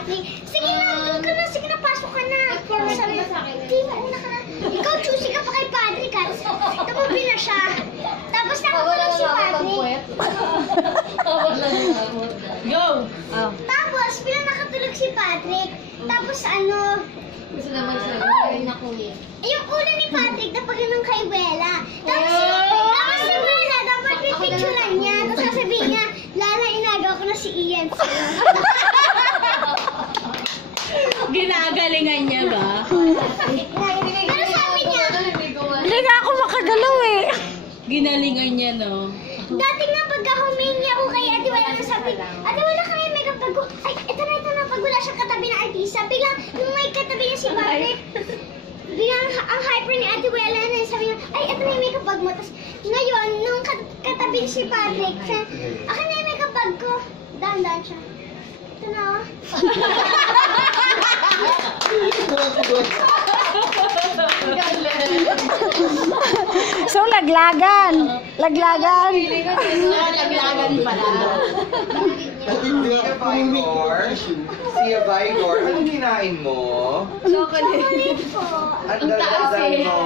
Patrick. Sige na, doon ka na. Sige na, pasok ka na. Sabi na sa akin. Di ba, una ka na. Ikaw, choosy ka pa kay Patrick, ha? Tapubi na siya. Tapos nakatulog si Patrick. Go! Tapos, nakatulog si Patrick. Tapos ano, Gusto naman sabihin na kuya. yung ulo ni Patrick napagano'n kay Wela. Tapos si Wela, dapat pipicturean niya. Tapos sasabihin niya, Lala, inagaw ko na si Ian. Ginagalingan niya ba? Pero sabi niya, Hindi nga ako makagalaw eh. Ginalingan niya, no? dati nga pagka humingi ako kay Ate Wela, sabi, Ate Wela kaya may kapag ko, ay, ito na, pag wala siyang katabi na artista, biglang, nung may katabi niya si Patrick, biglang, ang hyper ni Ate Wela na, sabi niya, ay, ito na yung makeup bag mo. Tapos, ngayon, nung katabi si Patrick, siya, akin na yung makeup bag ko. Dahan-dahan siya. Ito na, oh. So, laglagan. Laglagan. Laglagan pala. Siya ba, Igor? Anong kinain mo? Chocolate po. Ang daldal mo?